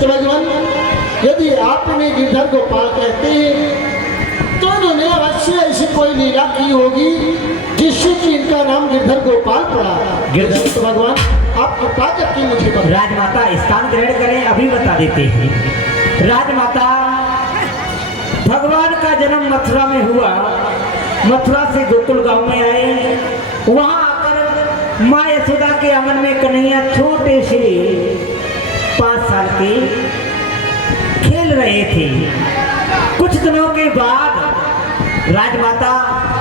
संत भगवान, यदि आपने गिरधर गोपाल कहते हैं तो इन्होंने अवश्य ऐसी कोई लीला की होगी जिससे कि इनका नाम गिरधर गोपाल पड़ा। गिरधर तो भगवान आप कृपा करके मुझे बताएं। राजमाता स्थान ग्रहण करें, अभी बता देते हैं। राजमाता, भगवान का जन्म मथुरा में हुआ। मथुरा से गोकुल गांव में आए। वहां आकर माँ यशोदा के आंगन में कन्हैया छोटे से 5 साल के खेल रहे थे। कुछ दिनों के बाद राजमाता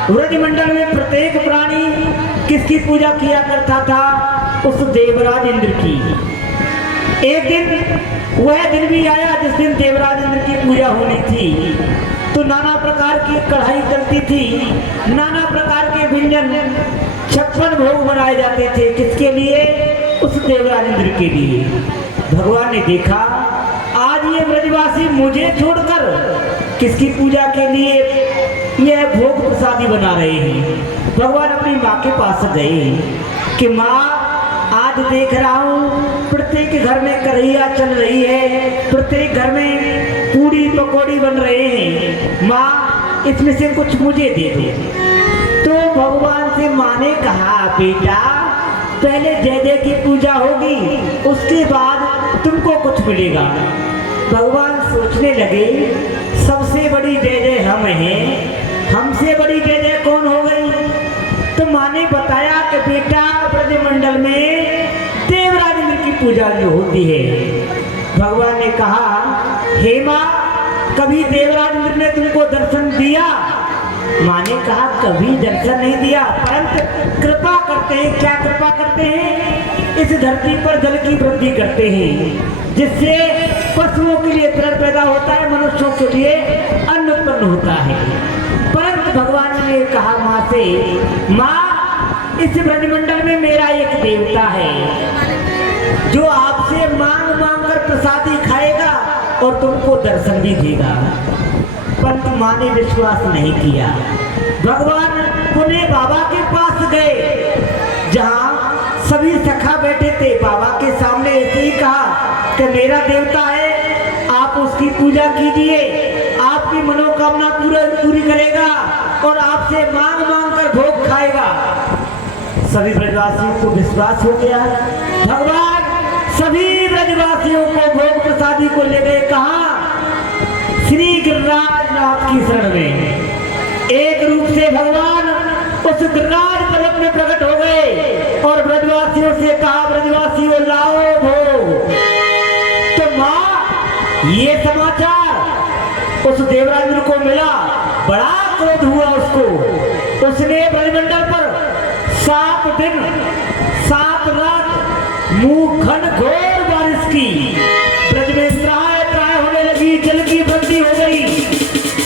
व्रजमंडल में प्रत्येक प्राणी किसकी पूजा किया करता था? उस देवराज इंद्र की। एक दिन वह दिन भी आया जिस दिन देवराज इंद्र की पूजा होनी थी। तो नाना प्रकार की कढ़ाई चलती थी, नाना प्रकार के व्यंजन 56 भोग बनाए जाते थे। किसके लिए? उस देवराज इंद्र के लिए। भगवान ने देखा आज ये ब्रजवासी मुझे छोड़कर किसकी पूजा के लिए यह भोग प्रसादी बना रहे हैं। भगवान अपनी माँ के पास गए कि माँ, आज देख रहा हूँ प्रत्येक घर में कढ़ैया चल रही है, प्रत्येक घर में पूड़ी पकौड़ी बन रहे हैं। माँ, इसमें से कुछ मुझे दे दो। तो भगवान से माँ ने कहा, बेटा पहले जय जय की पूजा होगी, उसके बाद तुमको कुछ मिलेगा। भगवान सोचने लगे, सबसे बड़ी जय जय हम हैं, हमसे बड़ी जय जय कौन हो गई? तो माँ ने बताया कि बेटा ब्रजमंडल में देवराज इंद्र की पूजा जो होती है। भगवान ने कहा, हे माँ, कभी देवराज इंद्र ने तुमको दर्शन दिया? माँ ने कहा, कभी दर्शन नहीं दिया, परंतु कृपा करते हैं। क्या कृपा करते हैं? इस धरती पर जल की वृद्धि करते हैं, जिससे पशुओं के लिए तृण पैदा होता है, मनुष्यों के लिए अन्न उत्पन्न होता है। परंतु भगवान ने कहा माँ से, माँ, इस ब्रजमंडल में मेरा एक देवता है जो आपसे मांग मांग कर प्रसादी खाएगा और तुमको दर्शन भी देगा। परंतु माँ ने विश्वास नहीं किया। भगवान पुणे बाबा के पास गए, जहाँ सभी सखा बैठे थे। बाबा के सामने ऐसे ही कहा कि मेरा देवता है, आप उसकी पूजा कीजिए, आपकी मनोकामना पूरी करेगा और आपसे मांग मांग कर भोग खाएगा। सभी ब्रजवासियों को विश्वास हो गया। भगवान सभी ब्रजवासियों को भोग प्रसादी को ले गए। कहाँ? श्री गिरिराज नाथ की शरण में। एक रूप से भगवान उस गिरिराज पर्वत में प्रकट हो गए और ब्रजवासियों से कहा, ब्रजवासियों लाओ भोग। तो माँ, ये समाचार उस देवराज को मिला, बड़ा क्रोध हुआ उसको। उसने ब्रजमंडल पर 7 दिन 7 रात मुंह घनघोर बारिश की। ब्रज में त्राहि त्राहि होने लगी, जल की वृद्धि हो गई,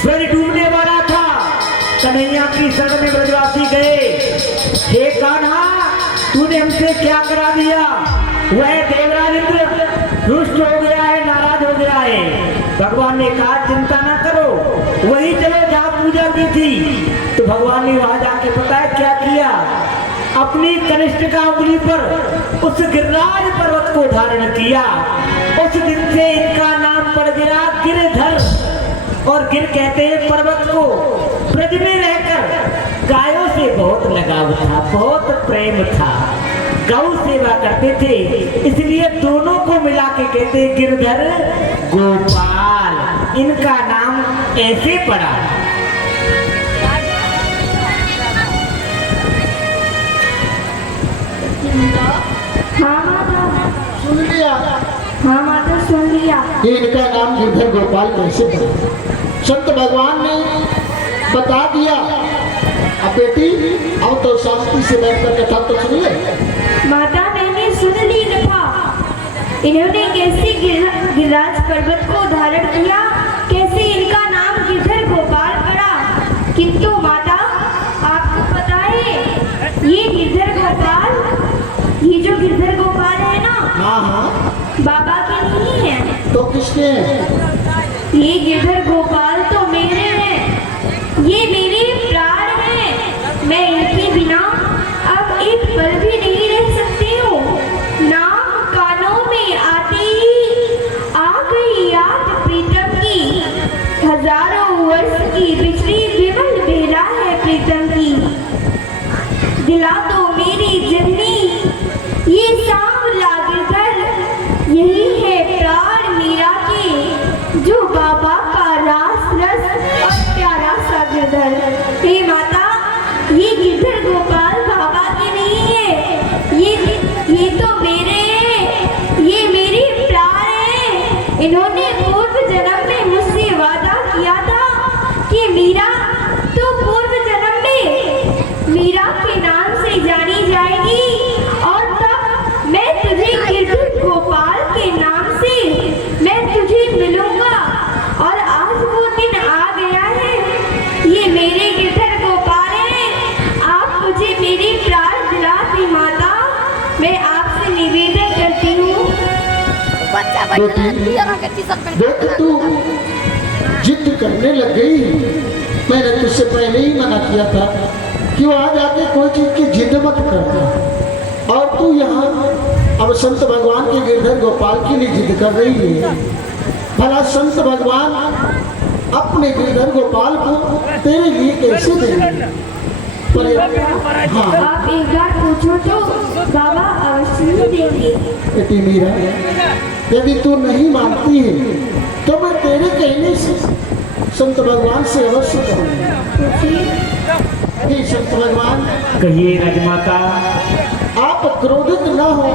ब्रज डूबने वाला था। कन्हैया की शरण में ब्रजवासी गए, हे कान्हा, तूने हमसे क्या करा दिया? वह देवराज इंद्र रुष्ट हो गया है, नाराज हो गया है। भगवान ने कहा, चिंता ना करो, वही चलो जहाँ पूजा की थी। तो भगवान ने वहां जाके पता है क्या किया? अपनी कनिष्ठ उंगली पर उस गिरिराज पर्वत को धारण किया। उस दिन से इनका नाम पड़ गया गिरधर। और गिर कहते हैं पर्वत को। ब्रज में रहकर गायों से बहुत लगाव था, बहुत प्रेम था, गौ सेवा करते थे, इसलिए दोनों को मिला के कहते गिरधर गोपाल। इनका नाम ऐसे पड़ा। हाँ माता, सुन लिया? हाँ माता, सुन लिया। इनका नाम गिरधर गोपाल कैसे पड़ा? संत भगवान ने बता दिया। अब बेटी, अब तो शांति से बैठकर कथा तो सुनिए। माता, मैंने सुन ली कथा। इन्होंने कैसे गिरिराज पर्वत को धारण किया, कैसे इनका नाम गिरधर गोपाल पड़ा। किंतु माता, आपको पता है ये गिरधर गोपाल, ये जो गिरधर गोपाल है ना, हाँ हाँ, बाबा के नहीं है। तो किसके हैं? ये गिरधर गोपाल तो मेरे हैं, ये मेरे प्राण हैं। मैं इनके बिना अब एक पल भी नहीं रह सकती हूँ। नाम कानों में आते ही आग दिला दो मेरी जननी। ये सांवला गिरधर यही है प्राण मीरा के, जो बाबा का रास रस और प्यारा सा गिरधर। हे माता, ये गिरधर गोपाल बाबा के नहीं है, ये तो मेरे हैं, ये मेरी प्राण है। इन्होंने पूर्व जन्म में मुझसे वादा किया था कि मीरा तो पूर्व जन्म में मीरा के नाम से जानी जाएगी, और तब मैं तुझे गिरधर गोपाल के नाम से मैं तुझे मिलूंगा। और आज वो दिन आ गया है, ये मेरे गिरधर गोपाल हैं। आप मुझे मेरी प्राण दिला दी माता, मैं आपसे निवेदन करती हूँ। देख तू जिद करने लग गई। मैंने तुझसे पहले ही मना किया था कि वो आज आके कोई चीज की जिद मत करना, और तू यहाँ अब संत भगवान के गिरधर गोपाल की लिए जिद कर रही है। भला संत भगवान अपने गिरधर गोपाल को तेरे लिए कैसे देंगे? पर हाँ, आप एक बार पूछो तो बाबा अवश्य ही देंगे। बेटी मीरा, यदि तू नहीं मानती है तो मैं तेरे कहने से संत भगवान से अवश्य कहूँगा। हे संत भगवान, कहिए राजमाता। आप क्रोधित न हो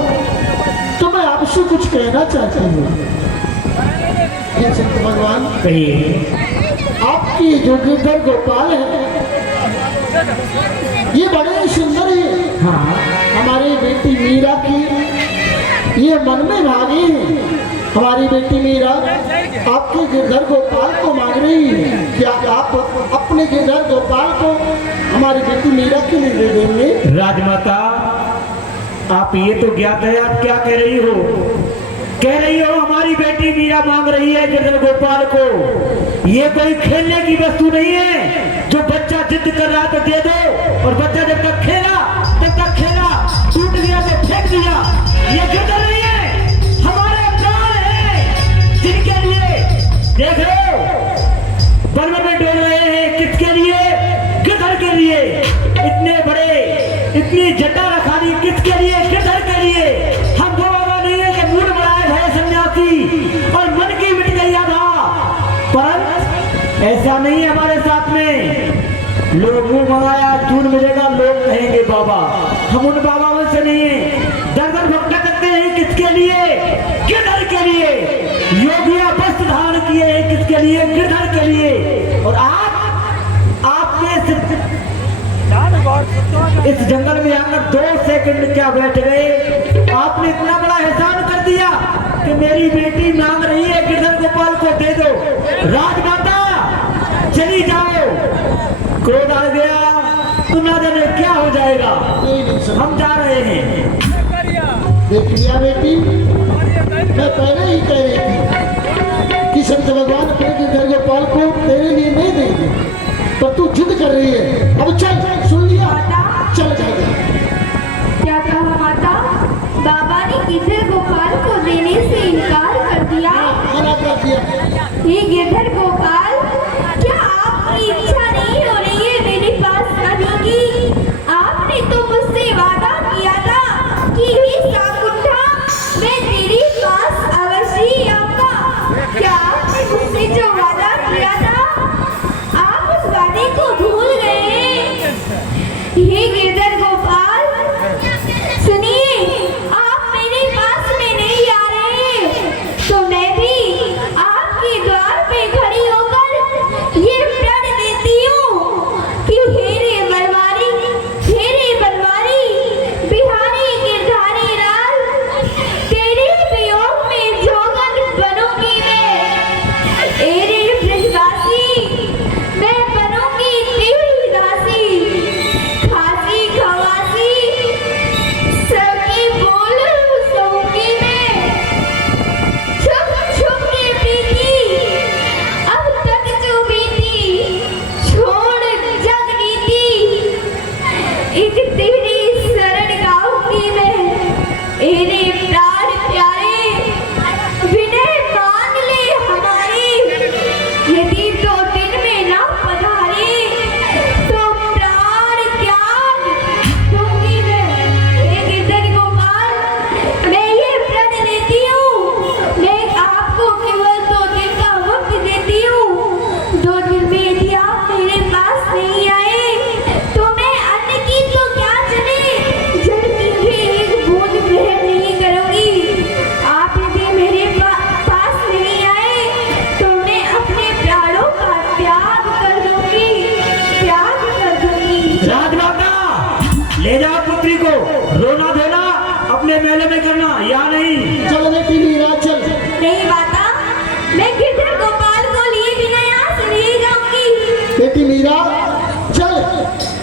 तो मैं आपसे कुछ कहना चाहती हूँ। हे संत भगवान, कहिए। आपकी जो गिरधर गोपाल है ये बड़े सुंदर है। हाँ, हमारी बेटी मीरा की ये मन में भागी है। हमारी बेटी मीरा आपके गिरधर गोपाल को मांग रही है। क्या आप अपने गिरधर गोपाल को हमारी बेटी मीरा के लिए दे देंगे? राजमाता, आप ये तो ज्ञात है आप क्या कह रही हो। कह रही हो हमारी बेटी मीरा मांग रही है गिरधर गोपाल को। ये कोई खेलने की वस्तु नहीं है जो बच्चा जिद कर रहा तो दे दो, और बच्चा जब तक खेला टूट गया तो फेंक दिया। ये गिरधर नहीं है, हमारे प्राण हैं जिनके लिए देख रहे हो बर्मा में डोल रहे हैं। किसके लिए? गिरधर के लिए। इतने बड़े इतनी जटा रखा दी किसके लिए? गिरधर के लिए। हम दो बाबा नहीं है कि मूड बनाए भय सन्यासी और मन की मिट गई था, पर ऐसा नहीं है हमारे साथ में। लोग मुंह मंगाया चूर मिलेगा, लोग कहेंगे बाबा। हम उन बाबाओं से नहीं है। दर दर भक्ता करते हैं किसके लिए? गिरधर के लिए। योगिया वस्त्र धारण किए हैं किसके लिए? गिरधर के लिए। और आपने इस जंगल में आकर 2 सेकंड क्या बैठ गए? आपने इतना बड़ा एहसान कर दिया कि मेरी बेटी मांग रही है गिरधर गोपाल को दे दो। राजमाता चली जाओ, क्रोध आ गया तो ना जाने क्या हो जाएगा। हम जा रहे हैं। देख लिया बेटी, मैं पहले ही कह रही थी कि संत भगवान अपने गिरधर गोपाल को तेरे लिए नहीं देंगे, पर तू जिद कर रही है। अब चल, सुन लिया, चल जाएगा। क्या कहा माता? बाबा ने गिरधर गोपाल को देने से इनकार कर दिया। मना कर दिया। ये गिरधर गोपाल, क्या आपकी इच्छा नहीं हो रही है मेरे पास आने की? आपने तो मुझसे वादा किया था कि हे शाकुंठा, मैं तेरे पास अवश्य ही आऊंगा। क्या आपने मुझसे जो वादा किया था, आप उस वादे को भूल गए हैं? हे गिरधर गोपाल, सुनिए, आप मेरे पास में नहीं आ रहे, तो मैं भी आपके द्वार पे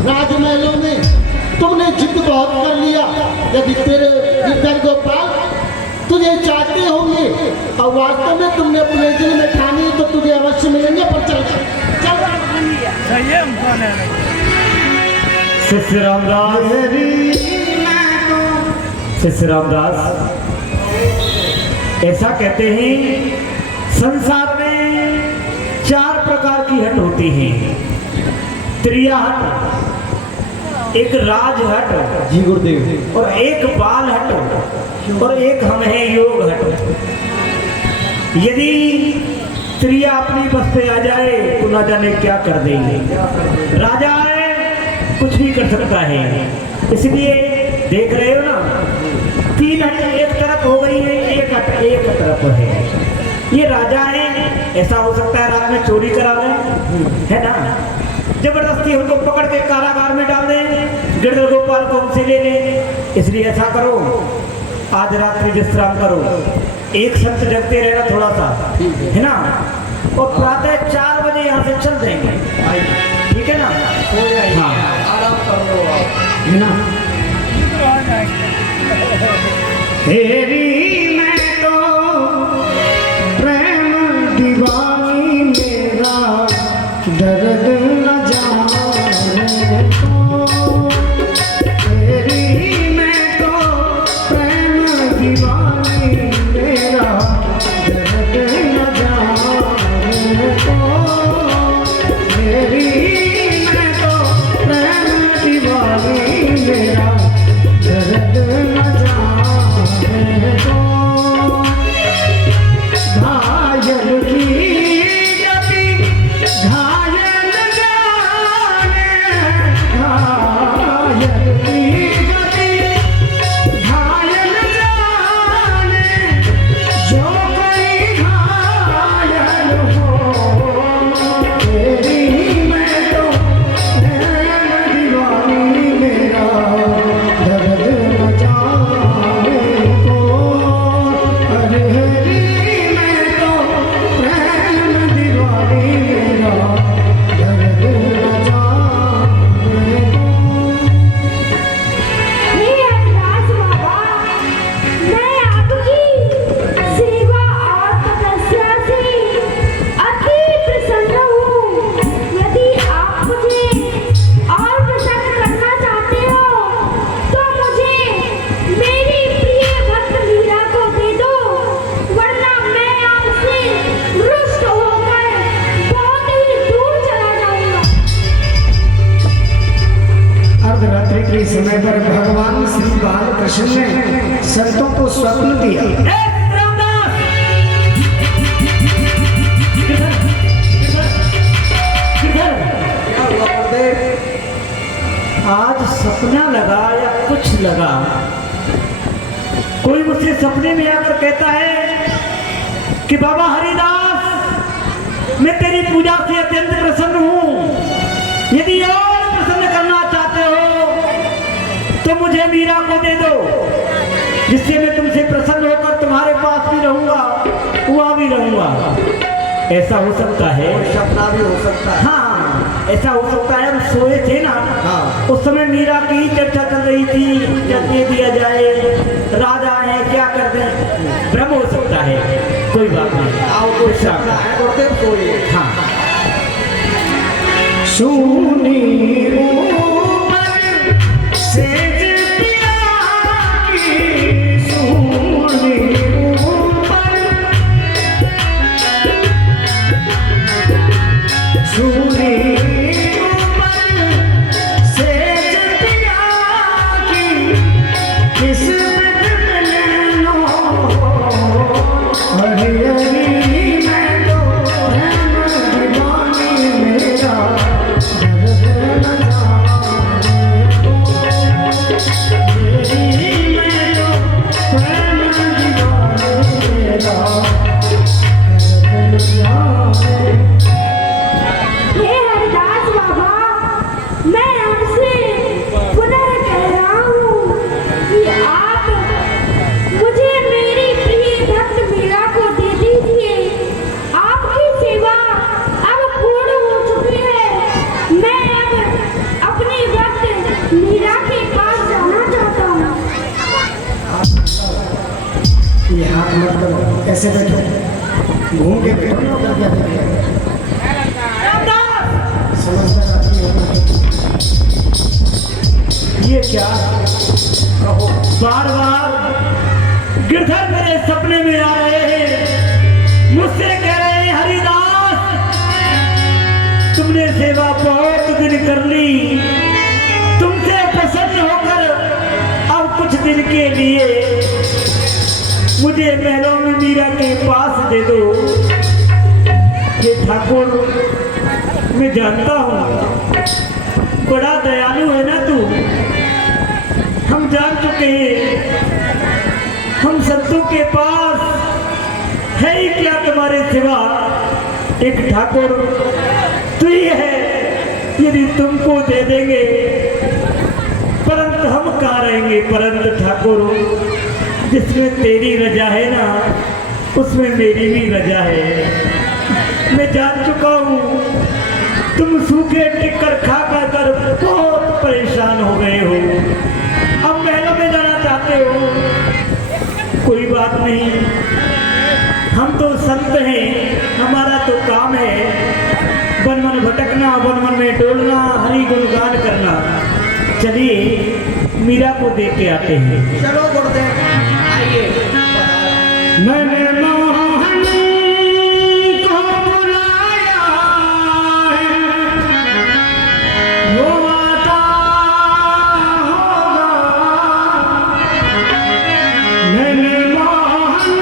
राजमहलों में तुमने जिद बहुत कर लिया। यदि तेरे गिरधर गोपाल तुझे चाहते होंगे और वास्तव में तुमने अपने दिल में ठानी तो तुझे अवश्य मिलेंगे। पर चल शिष्य रामदास, शिष्य रामदास ऐसा कहते हैं संसार में 4 प्रकार की हट होती हैं। त्रिया हट, एक राज हट जी गुरुदेव, और एक बाल हट और एक हम हैं योग हट। यदि त्रिया अपनी बस पे आ जाए तो ना जाने क्या कर देंगे। राजा है कुछ भी कर सकता है। इसलिए देख रहे हो ना 3 हट एक तरफ हो गई है, एक हट एक तरफ है। ये राजा है, ऐसा हो सकता है रात में चोरी करा लें, है ना, जबरदस्ती उनको पकड़ के कारागार में डाल दें, गिरधर गोपाल को हमसे ले लें। इसलिए ऐसा करो, आज रात्रि विश्राम करो, एक संत जगते रहना थोड़ा सा, है ना, और प्रातः 4 बजे यहाँ से चल देंगे, ठीक है ना। हाँ आराम कर लो है ना। तेरी मैं तो प्रेम दीवानी मेरा दर्द न जाने को। तेरी मैं तो प्रेम दीवानी मेरा दर्द न जाने को। तेरी मैं तो प्रेम दीवानी मेरा दर्द न जाने को। घायल की गति घायल जाने, घायल की गति घायल जाने, जो कोई घायल हो। तेरी मैं तो प्रेम दीवानी मेरा दर्द न जाने को। अरे हरी मैं तो प्रेम दीवानी मेरा दर्द न जाने को। हे हरिदास बाबा, मैं आपकी सेवा और तपस्या से अति प्रसन्न हूँ। यदि आप मुझे और प्रसन्न करना चाहते हो तो मुझे मेरी प्रिय भक्त मीरा को दे दो, वरना मैं आपसे रुष्ट होकर बहुत ही दूर चला जाऊंगा। अर्धरात्रि के समय पर भगवान श्री बालकृष्ण ने संतों को स्वप्न दिया। आज सपना लगा या कुछ लगा, कोई मुझसे सपने में आकर कहता है कि बाबा हरिदास मैं तेरी पूजा से अत्यंत प्रसन्न हूँ, यदि और प्रसन्न करना चाहते हो तो मुझे मीरा को दे दो, जिससे मैं तुमसे प्रसन्न होकर तुम्हारे पास भी रहूंगा, वहां भी रहूंगा। ऐसा हो सकता है, सपना भी हो सकता है। हाँ ऐसा हो सकता है। हम सोए थे ना, हाँ। उस समय मीरा की चर्चा चल रही थी, जब दे दिया जाए, राजा है क्या कर दें, भ्रम हो सकता है, कोई बात नहीं। आओ कोई सपना है गुरुदेव सोइए। हाँ सुनी ऊपर सेज पिया की, सुनी ऊपर सुनी ऊपर सेज पिया की, किस्मत में लो हरी हरी मैं तो प्रेम दीवानी मेरा दर्द न जाने को। तेरी मैं तो प्रेम दीवानी मेरा दर्द न जाने को। हे हरिदास बाबा, मैं आपसे पुनः कह रहा हूँ कि आप मुझे मेरी प्रिय भक्त मीरा को दे दीजिए। घूम के बैठो ना उधर क्या देख रहे हो? रामदास समझदार आदमी हो ना। ये क्या कहो, बार बार गिरधर मेरे सपने में आ रहे हैं, मुझसे कह रहे हैं हरिदास तुमने सेवा बहुत दिन कर ली, तुमसे प्रसन्न होकर अब कुछ दिन के लिए मुझे महलों में मीरा के पास दे दो। ये ठाकुर मैं जानता हूँ बड़ा दयालु है ना तू, हम जान चुके हैं हम संतों के पास है ही क्या तुम्हारे सिवा, एक ठाकुर तू ही है, यदि तुमको दे देंगे परंतु हम कहाँ रहेंगे। परंतु ठाकुर जिसमें तेरी रजा है ना उसमें मेरी भी रजा है। मैं जान चुका हूँ तुम सूखे टिक्कर खा कर बहुत परेशान हो गए हो, अब महलों में जाना चाहते हो, कोई बात नहीं, हम तो संत हैं, हमारा तो काम है वन वन भटकना, वन वन में डोलना, हरि गुणगान करना। चलिए मीरा को देख के आते हैं। चलो गुरुदेव आइए। मैंने मोहन को बुलाया है, वो आता होगा। मैंने मोहन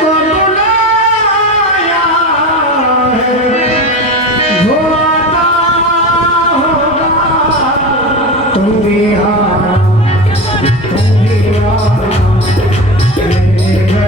को बुलाया है, वो आता होगा। तुम भी आना, तुम भी आना मेरे घर।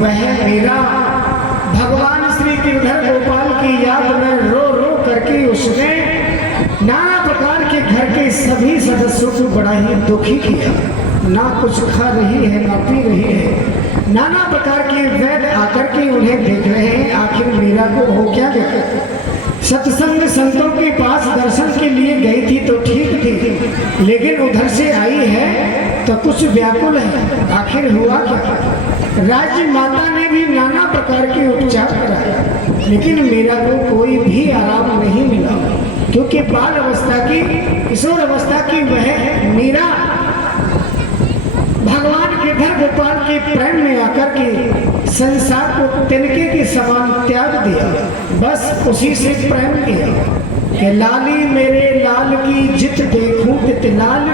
वह मेरा भगवान श्री गिरधर गोपाल की याद में रो रो करके उसने नाना प्रकार के घर के सभी सदस्यों को बड़ा ही दुखी किया। ना कुछ खा रही है ना पी रही है, नाना प्रकार के वैद्य आकर के उन्हें देख रहे हैं आखिर मीरा को हो क्या गया। सत्संग संतों के पास दर्शन के लिए गई थी तो ठीक थी, लेकिन उधर से आई है तो कुछ व्याकुल है, आखिर हुआ क्या। राज्य माता ने भी नाना प्रकार के उपचार कराए, लेकिन मीरा को कोई भी आराम नहीं मिला, क्योंकि बाल अवस्था की किशोर अवस्था की वह मीरा भगवान गिरधर गोपाल के प्रेम में आकर के संसार को तिनके के समान त्याग दिया। बस उसी से प्रेम किया कि लाली मेरे लाल की जित देखूं तित लाल,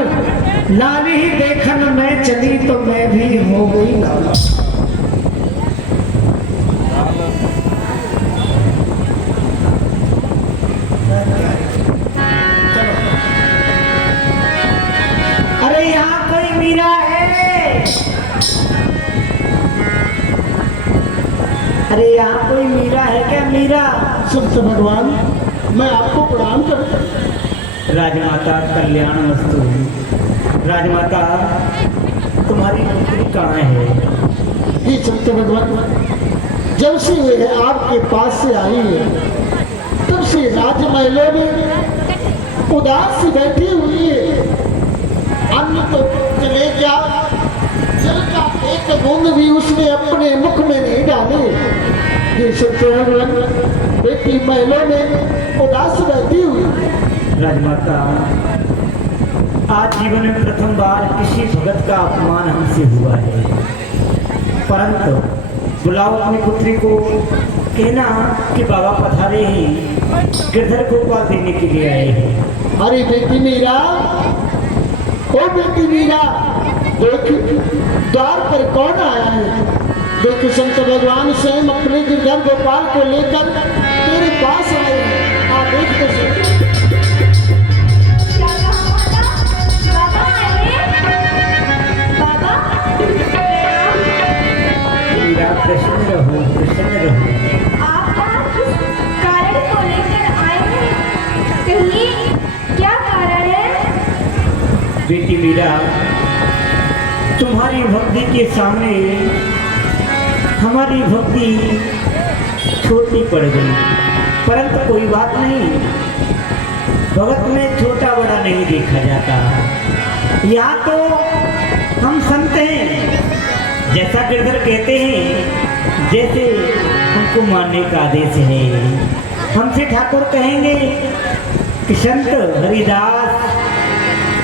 लाल ही देखन मैं चली तो मैं भी हो गई लाल। अरे यहाँ कोई मीरा है? अरे यहाँ कोई मीरा है क्या? मीरा संत भगवान, मैं आपको प्रणाम करता हूँ। राजमाता कल्याण वस्तु। राजमाता तुम्हारी पुत्री कहाँ है? ये संत भगवान, जब से वह आपके पास से आई है तब से राजमहलों में उदास सी बैठी हुई है। अन्न तो चले गया, जल का एक बूंद भी उसने अपने मुख में नहीं डाले। ये संत भगवान बेटी महलों में उदास बैठी हुई। राजमाता, आज जीवन में प्रथम बार किसी भगत का अपमान हमसे हुआ है, परंतु बुलाओ अपनी पुत्री को, कहना कि बाबा पधारे हैं, गिरधर गोपाल देने के लिए आए हैं। अरे बेटी मीरा, ओ बेटी मीरा, देख द्वार पर कौन आया है। देख संत भगवान स्वयं अपने गिरधर गोपाल को लेकर तेरे पास आए हैं। आप देख तो सही। क्या कहा माता? बाबा आए? बाबा मीरा प्रसन्न रहो, प्रसन्न रहो। आप यहाँ किस कारण को लेकर आए हैं? कहिए क्या कारण है? बेटी मीरा, तुम्हारी भक्ति के सामने हमारी भक्ति छोटी पड़ गई, परंतु कोई बात नहीं, भगत में छोटा बड़ा नहीं देखा जाता। यहाँ तो हम संत हैं, जैसा गिरधर कहते हैं जैसे हमको मानने का आदेश है। हमसे ठाकुर कहेंगे कि संत हरिदास,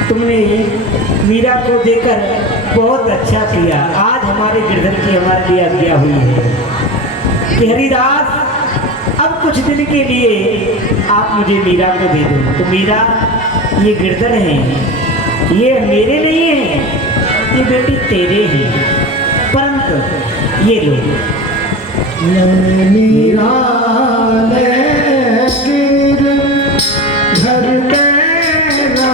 तुमने मीरा को देकर बहुत अच्छा किया। आज हमारे गिरधर की हमारे लिए आज्ञा हुई है कि हरिदास अब कुछ दिन के लिए आप मुझे मीरा को दे दो। तो मीरा, ये गिरधर हैं, ये मेरे नहीं हैं, ये बेटी तेरे हैं, परंतु ये लो। मीरा घर तेरा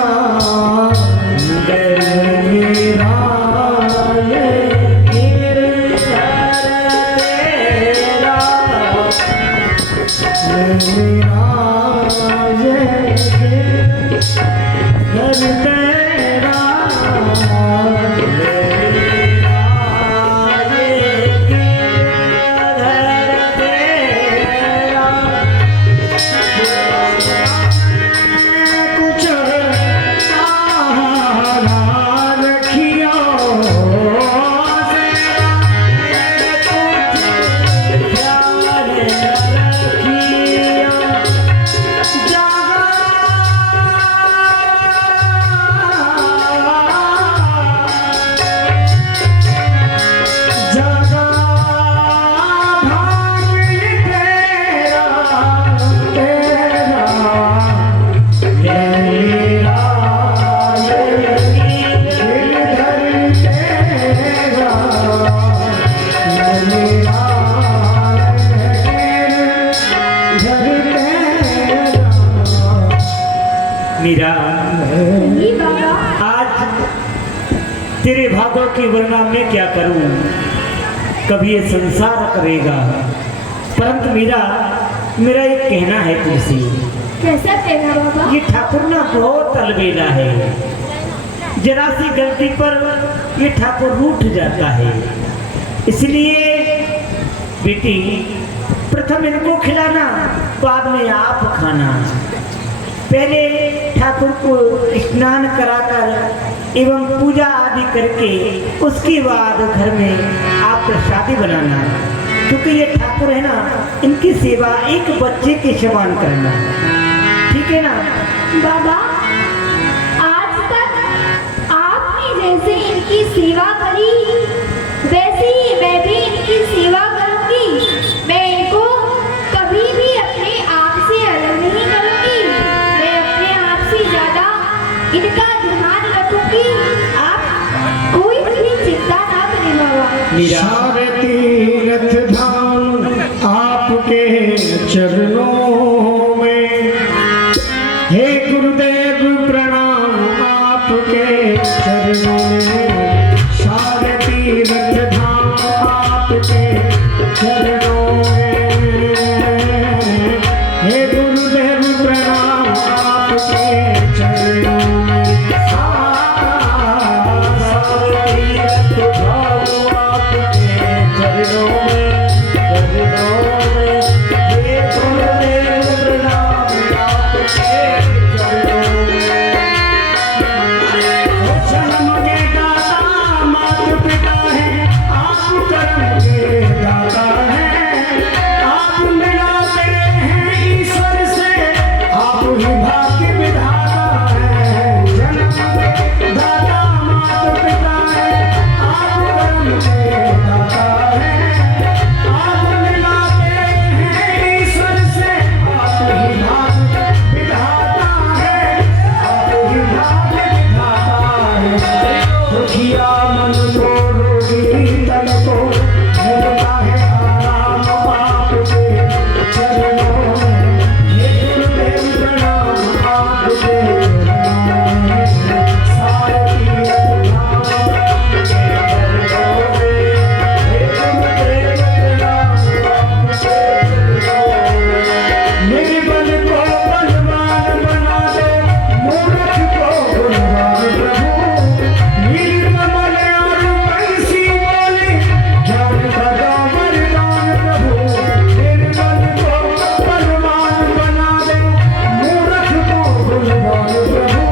मीरा, जी बाबा। आज तेरे भागों की वर्णना मैं क्या करूं। कभी ये संसार करेगा। परंतु मेरा एक कहना है तुझसे। कैसा कहना बाबा? ये ठाकुर ना बहुत अलबेला है, जरा सी गलती पर ये ठाकुर रूठ जाता है। इसलिए बेटी प्रथम इनको खिलाना, बाद में आप खाना। पहले ठाकुर को स्नान कराकर एवं पूजा आदि करके उसके बाद घर में आप प्रसादी बनाना, क्योंकि ये ठाकुर है ना, इनकी सेवा एक बच्चे के समान करना, ठीक है ना बाबा? आज तक आपने जैसे इनकी सेवा करी, वैसे ही मैं भी इनकी सेवा करूंगी। मैं इनको कभी भी अपने आप से अलग नहीं करूंगी। मैं अपने आप से ज्यादा इनका ध्यान रखूंगी। आप कोई भी चिंता ना करें बाबा। सारे तीर्थ धाम आपके चरणों में, हे गुरुदेव प्रणाम आपके चरणों में। सारे तीर्थ धाम आपके चरणों में, हे गुरुदेव प्रणाम आपके चरणों में। सारे तीर्थ धाम आपके चरणों में, चरणों में, हे गुरुदेव प्रणाम आपके चरणों में। जन्म के दाता माता पिता है, आप कर्म के दाता हैं। आप मिलाते हैं ईश्वर से, आप ही भाग्य विधाता हैं। जन्म के दाता माता पिता है, आप कर्म के दाता हैं। आप मिलाते हैं ईश्वर से, आप ही भाग्य विधाता हैं। आप ही भाग्य विधाता हैं। दुखिया मन को रोगी तन को मिलता है आराम आपके चरणों में। हे गुरुदेव प्रणाम आपके चरणों में। सारे तीर्थ धाम आपके चरणों में, हे गुरुदेव प्रणाम आपके चरणों में। निर्बल को बलवान बना दो, मूर्ख को गुणवान प्रभु। नीलकमल और बंसी बोले, ज्ञान का दान वरदान प्रभु। निर्बल को बलवान बना दो, मूर्ख को गुणवान प्रभु।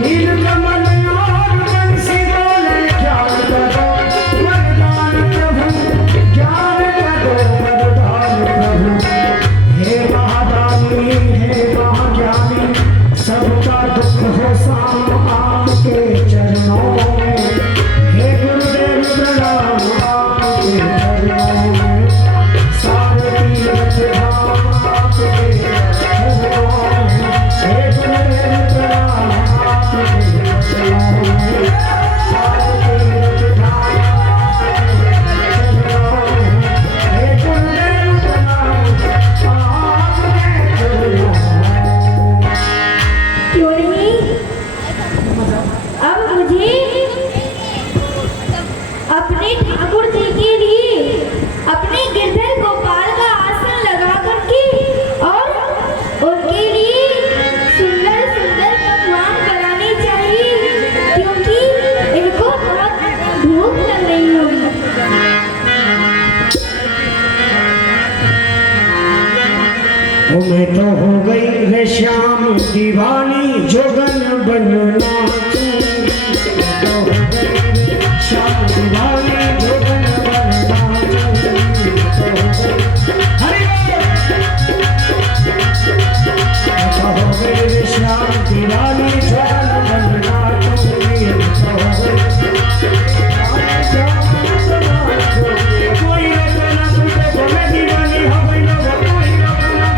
नीलकमल और बंसी बोले, ज्ञान का दान वरदान प्रभु। ज्ञान का दान वरदान प्रभु। हे महादानी हे महाज्ञानी, सबका दुख हो शाम आपके चरणों में। हे गुरुदेव प्रणाम आपके चरणों में। सारे तीर्थ धाम आपके चरणों में, हे गुरुदेव प्रणाम आपके चरणों में। सारे तीर्थ धाम आपके चरणों में, हे गुरुदेव प्रणाम आपके चरणों में। क्यों नहीं? अब मुझे अपने ठाकुर जी के लिए अपने गिरधर गोपाल का आसन लगा करके और उनके लिए सुंदर सुंदर पकवान बनाने चाहिए, क्योंकि इनको बहुत भूख लग रही होगी। मैं तो हो गई रे श्याम दीवानी, जोगन बनना तो हो गई रे श्याम दीवानी, जोगन बनना हरे तो हो गई रे श्याम दीवानी, जोगन बनना कोई रोकना तुझे बोले दीवानी हो गई ना, कोई रोकना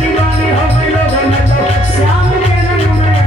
दीवानी हो गई लोग। मैं तो श्याम के रंग में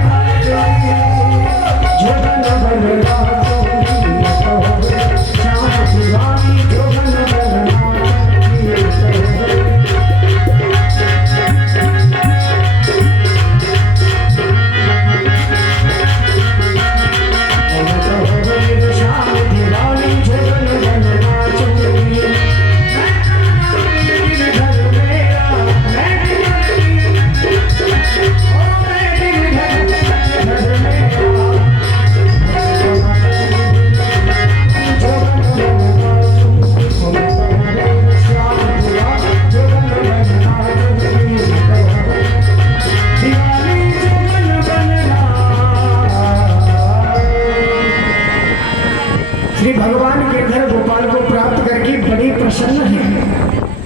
श्री भगवान गिरधर गोपाल को प्राप्त करके बड़ी प्रसन्न है।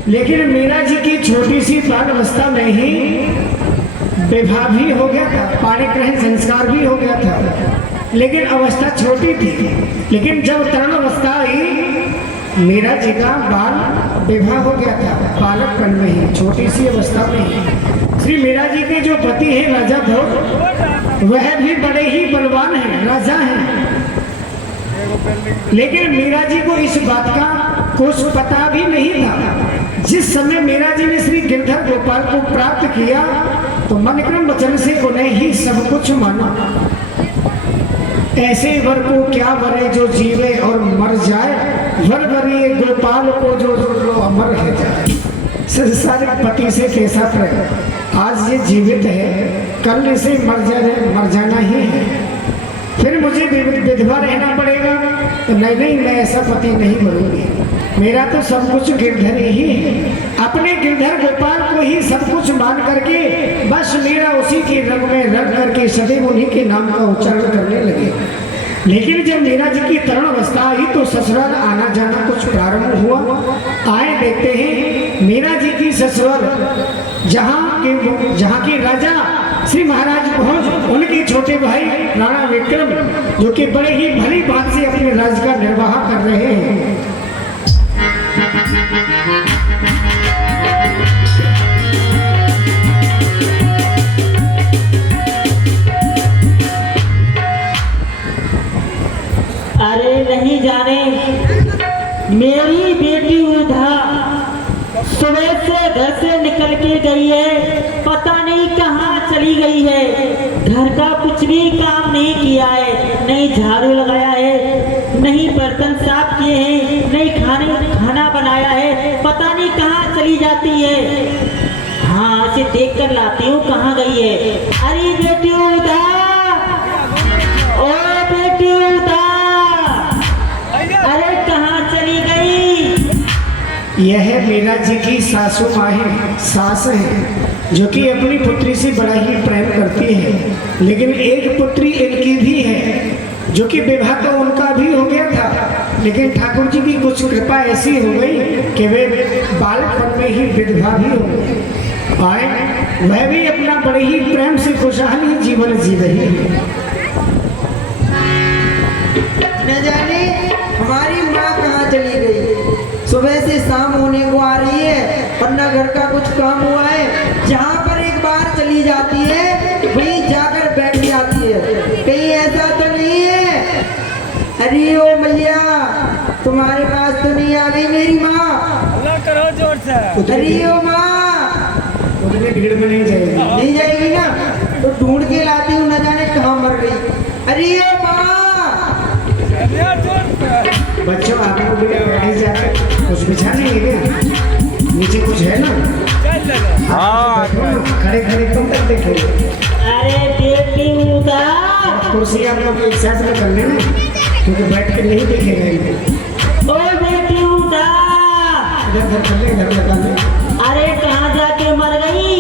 लेकिन मीरा जी की छोटी सी बाल अवस्था में ही विवाह भी हो गया था, पाणी ग्रहण संस्कार भी हो गया था, लेकिन अवस्था छोटी थी। लेकिन जब तरुण अवस्था आई, मीरा जी का बाल विवाह हो गया था, बालकपन में ही, छोटी सी अवस्था में ही। श्री मीरा जी के जो पति हैं राजा भोज, वह भी बड़े ही बलवान हैं, राजा हैं। लेकिन मीरा जी को इस बात का कुछ पता भी नहीं था। जिस समय मीरा जी ने श्री गिरधर गोपाल को प्राप्त किया तो मन क्रम वचन से उन्हें ही सब कुछ माना। ऐसे वर को क्या वरे जो जीवे और मर जाए, वर वरिए गोपाल को जो अमर है जाए। संसारिक पति से कैसा प्रेम, आज ये जीवित है, कल इसे मर जाना ही है, फिर मुझे विधवा रहना पड़ेगा। तो नहीं, मैं ऐसा पति नहीं बनूंगी। मेरा तो सब कुछ गिरधर ही है। अपने गिरधर गोपाल को ही सब कुछ मान करके बस मेरा उसी के रंग में रंग करके सदैव उन्हीं के नाम का उच्चारण करने लगे। लेकिन जब मीरा जी की तरुण अवस्था आई तो ससुराल आना जाना कुछ प्रारंभ हुआ। आए देखते हैं मीरा जी की ससुराल जहाँ के राजा श्री महाराज भोज, उनके छोटे भाई राणा विक्रम, जो कि बड़े ही भली बात से अपने राज्य का निर्वाह कर रहे हैं। अरे नहीं जाने मेरी बेटी उधा सुबह से घर से निकल के गई है, पता नहीं कहाँ चली गई है। घर का कुछ भी काम नहीं किया है, नहीं झाड़ू लगाया है, नहीं बर्तन साफ किए हैं, नहीं खाना बनाया है, पता नहीं कहाँ चली जाती है। हाँ, इसे देख कर लाती हूँ कहाँ गई है। अरे बेटी उधा, ओ बेटी उधा, अरे कहाँ चली गई? यह मीरा जी की सासू माँ है, सास है, जो कि अपनी पुत्री से बड़ा ही प्रेम करती है। लेकिन एक पुत्री इनकी भी है, जो कि विवाह तो उनका भी हो गया था, लेकिन ठाकुर जी की कुछ कृपा ऐसी हो गई कि वे बालपन में ही विधवा भी हो गई। आए वह भी अपना बड़े ही प्रेम से खुशहाली जीवन जी रही है। न जाने हमारी माँ कहाँ चली गई। सुबह से शाम होने को आ रही है और न घर का कुछ काम हुआ है। जहाँ पर एक बार चली जाती है वहीं जाकर बैठ जाती है। कहीं ऐसा तो नहीं है? अरे ओ मैया, तुम्हारे पास तो नहीं आ गई मेरी माँ? अल्लाह करो जोर से। अरे ओ माँ, उतने भीड़ में नहीं जाएगी। नहीं जाएगी ना? तो ढूंढ के लाती हूँ, न जाने कहाँ मर गई। अरे ओ माँ, बच्चों आप लोग बैठे जाकर कुछ बिछा नहीं है क्या? नीचे कुछ है ना? हाँ, खड़े खड़े तुम तक देखेंगे। अरे बेटी उदा, कुर्सी आप लोग एक साथ में कर लेना, क्योंकि बैठ के नहीं देखेगा। ओ बेटी उदा, इधर कर ले, इधर लगा ले। अरे कहाँ जाके मर गई?